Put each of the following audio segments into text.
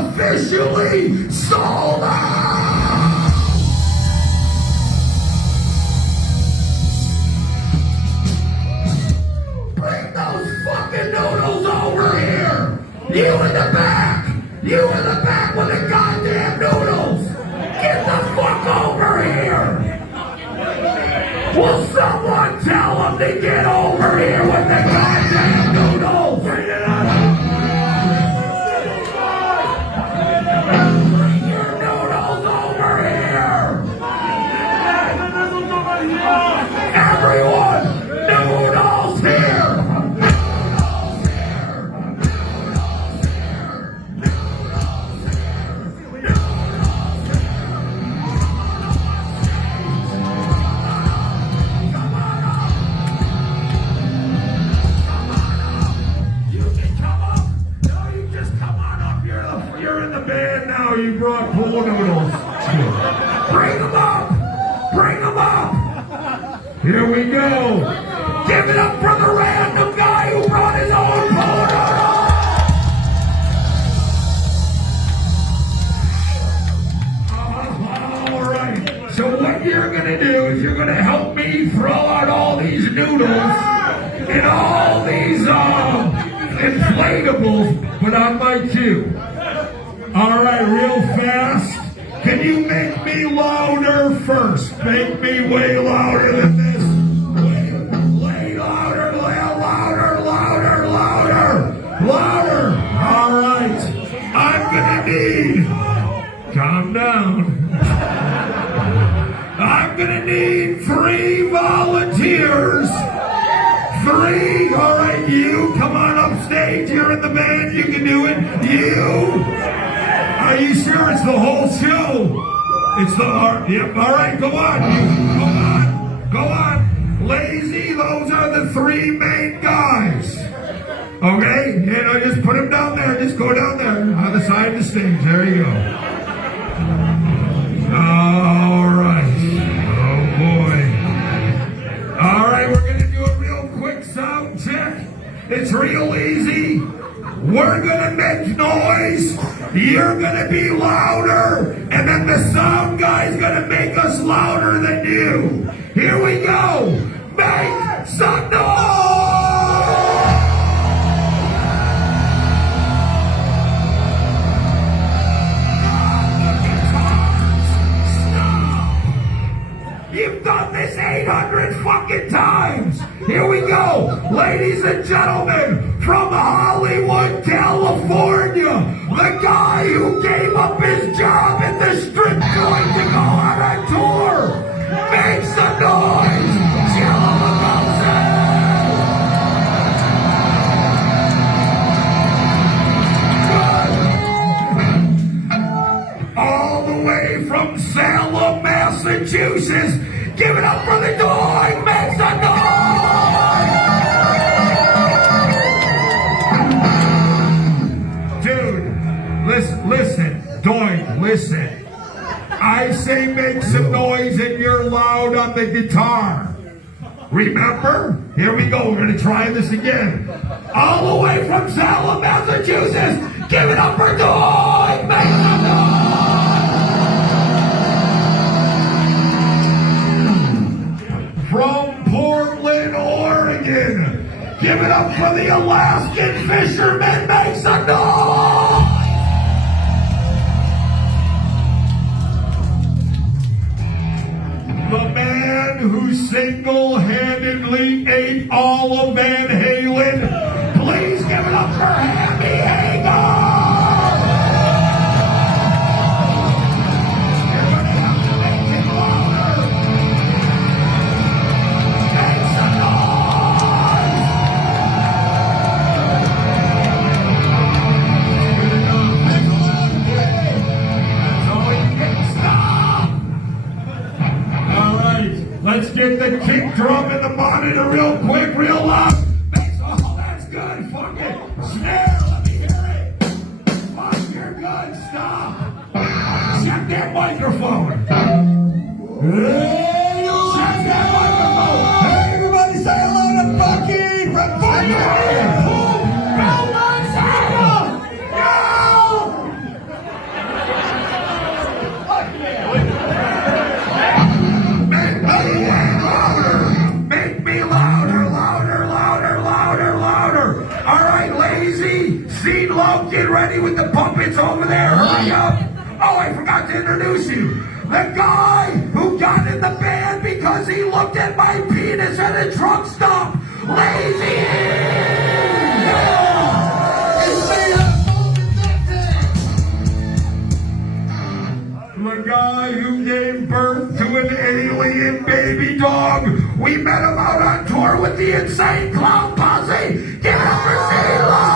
officially sold out! Bring those fucking noodles over here! You in the back! You in the back with the goddamn noodles! Get the fuck over here! Will someone tell them to get over here with the goddamn noodles? Bring it on! Bring your noodles over here! Everyone, noodles here! Noodles here! Noodles here! Noodles here! Noodles here! Come on up! Come on up! You can come up! No, you just come on up. You're in the band now. You brought pool noodles. Bring them up! Bring them up! Here we go! Give it up for the random guy who brought his own pool noodles! All right. So what you're gonna do is you're gonna help me throw out all these noodles and all these inflatables, but on my cue. All right, real fast. Can you make me louder first? Make me way louder than this. Way louder, louder, louder, louder, louder. All right. I'm gonna need. Calm down. I'm gonna need 3 volunteers. 3. All right, you come on up stage. You're in the band. You can do it. You. Are you sure it's the whole show? It's the art. Yep. All right, go on. Go on. Go on. Lazy, those are the 3 main guys. Okay? Just put them down there. Just go down there on the side of the stage. There you go. All right. Oh, boy. All right, we're going to do a real quick sound check. It's real easy. We're gonna make noise, you're gonna be louder, and then the sound guy's gonna make us louder than you. Here we go. Make some noise! Stop! You've done this 800 fucking times. Here we go. Ladies and gentlemen, from Hollywood, California, the guy who gave up his job at the strip joint to go on a tour. Make some noise. Jello Good. All the way from Salem, Massachusetts. Give it up for the dog. Make some noise. Listen, Doink, listen. I say make some noise and you're loud on the guitar. Remember? Here we go. We're going to try this again. All the way from Salem, Massachusetts. Give it up for Doink. Make some noise. From Portland, Oregon. Give it up for the Alaskan fishermen. Make some noise. The man who single-handedly ate all of Van Halen. Please give it up for Hammy Hagar! You're going to have to make it louder. Make some noise! That's all you can. Stop! Let's get the kick drum and the monitor real quick, real loud. Oh, that's good. Fuck it. Snare, let me hear it. Fuck, you're good. Stop. Check that microphone. Hey, check that microphone. Hey, everybody say hello to Bucky from Fire. Go, Montana. Go. the puppets over there, hurry up. Oh, I forgot to introduce you. The guy who got in the band because he looked at my penis at a truck stop. Lazy! Yeah. The guy who gave birth to an alien baby dog. We met him out on tour with the Insane Clown Posse. Give it up for CeeLo!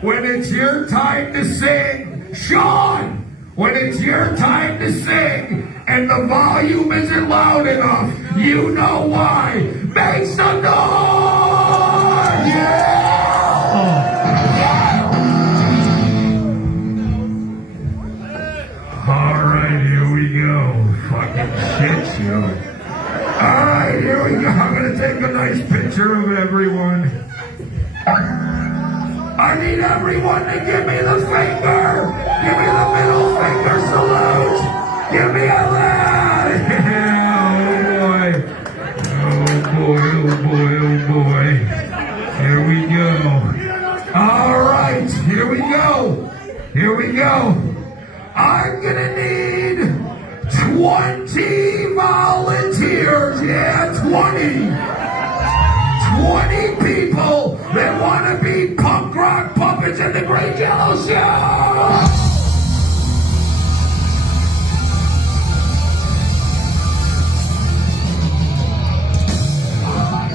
When it's your time to sing, Sean, when it's your time to sing and the volume isn't loud enough, you know why. Make some noise! Yeah! All right, here we go. Fucking shit show. All right, here we go. I'm going to take a nice picture of everyone. I need everyone to give me the finger. Give me the middle finger salute. Give me a that. Yeah, oh boy. Oh boy, oh boy, oh boy. Here we go. All right, here we go. Here we go. I'm gonna need 20 volunteers. Yeah, 20 people that want to be punk rock puppets in the Green Jello show.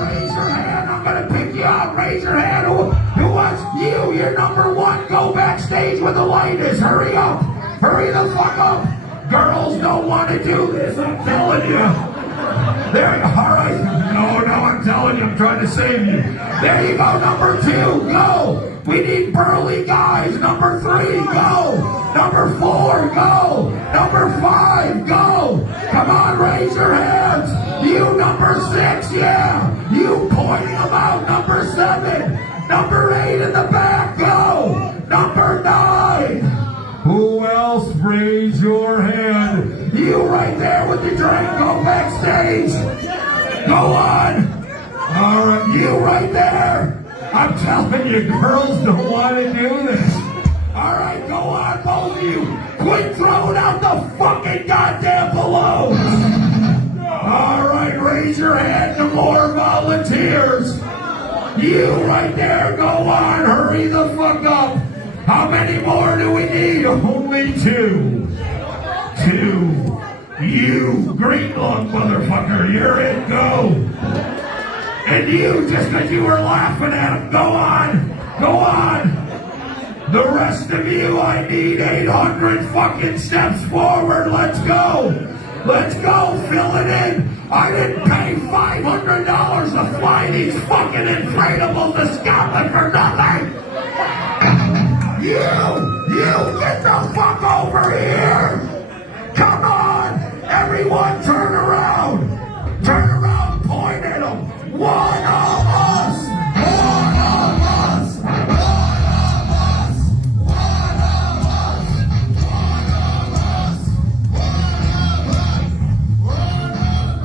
Raise your hand. I'm going to pick you up. Raise your hand. Who wants you? You're number one. Go backstage where the light is. Hurry up. Hurry the fuck up. Girls don't want to do this. I'm telling you. There you go. All right. No, I'm telling you, I'm trying to save you. There you go, number 2, go. We need burly guys. Number 3, go. Number 4, go. Number 5, go. Come on, raise your hands. You, number 6, yeah. You pointing them out. Number 7. Number 8 in the back, go. Number 9. Who else? Raise your hand. You right there with the drink. Go backstage. Go on. All right, you right there. I'm telling you, girls don't want to do this. All right, go on, both of you. Quit throwing out the fucking goddamn balloons. All right, raise your hand to more volunteers. You right there, go on, hurry the fuck up. How many more do we need? Only 2. 2. You, green lung motherfucker, you're it, go. And you, just because you were laughing at him, go on. Go on. The rest of you, I need 800 fucking steps forward. Let's go. Let's go, fill it in. I didn't pay $500 to fly these fucking inflatables to Scotland for nothing. You, get the fuck over here. Come on. Everyone turn around. Turn around, point at them. One of us. One of us. One of us. One of us. One of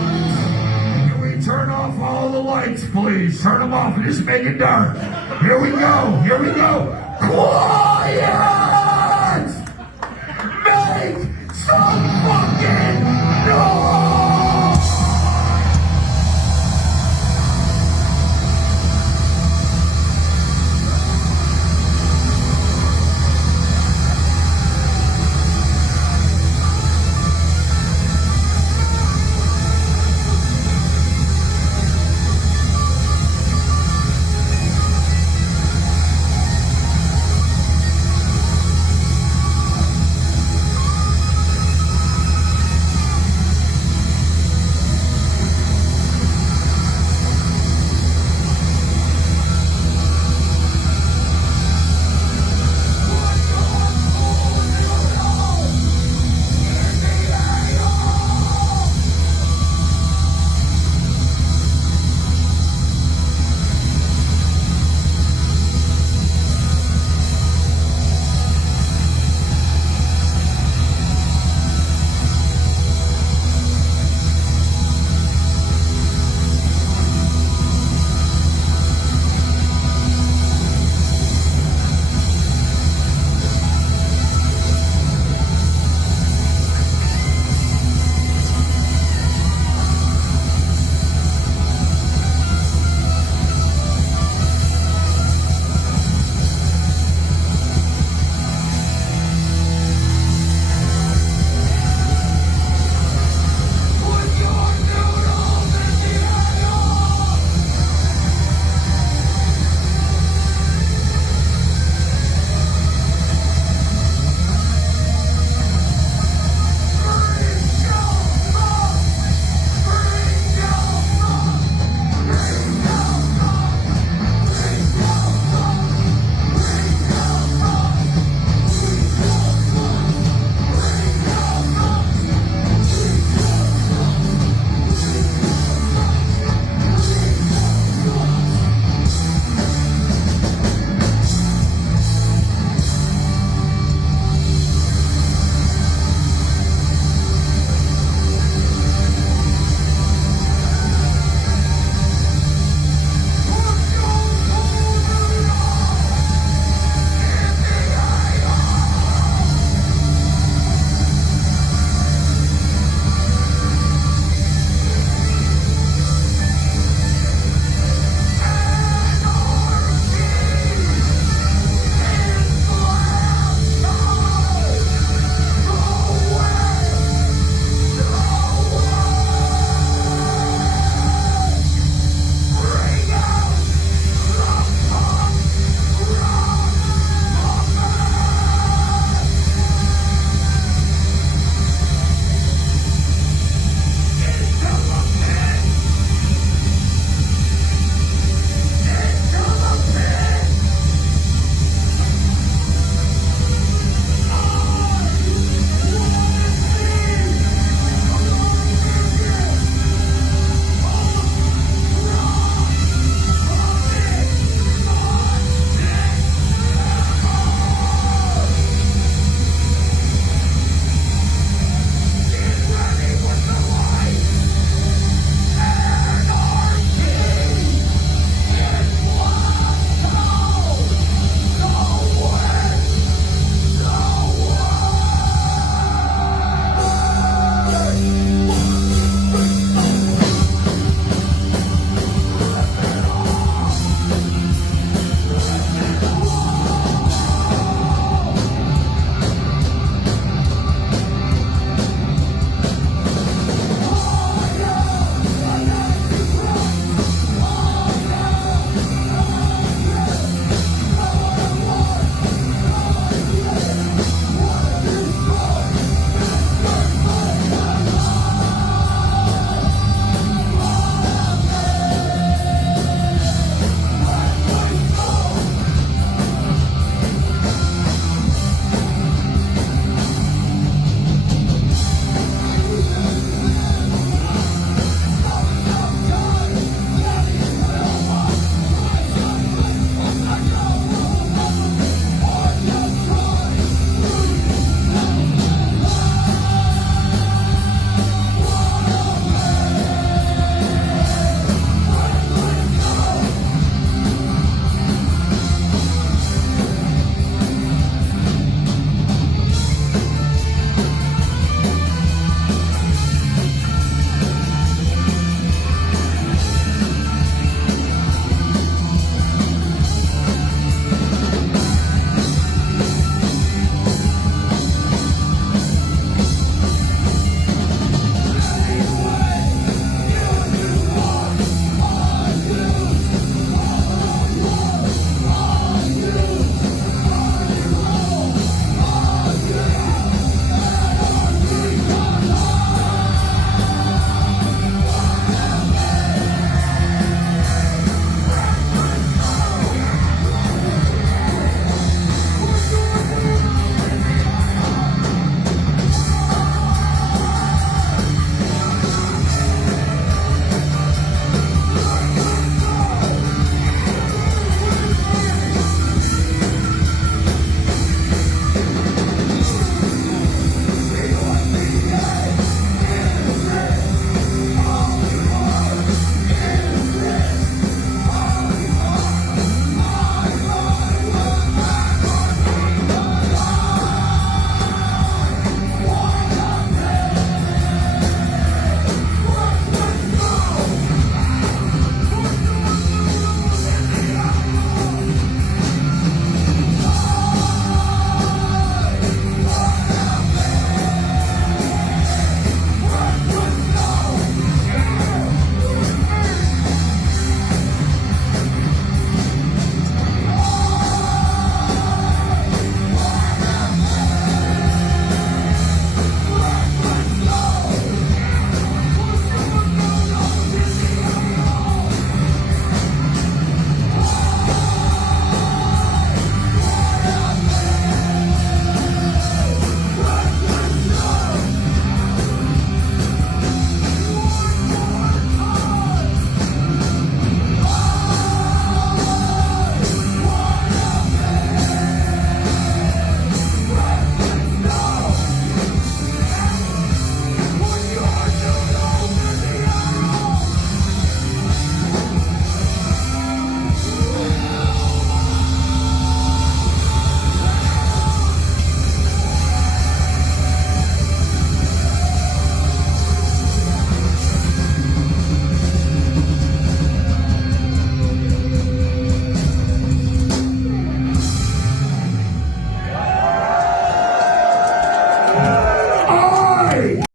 us. Can we turn off all the lights, please? Turn them off and just make it dark. Here we go. Here we go. Quiet!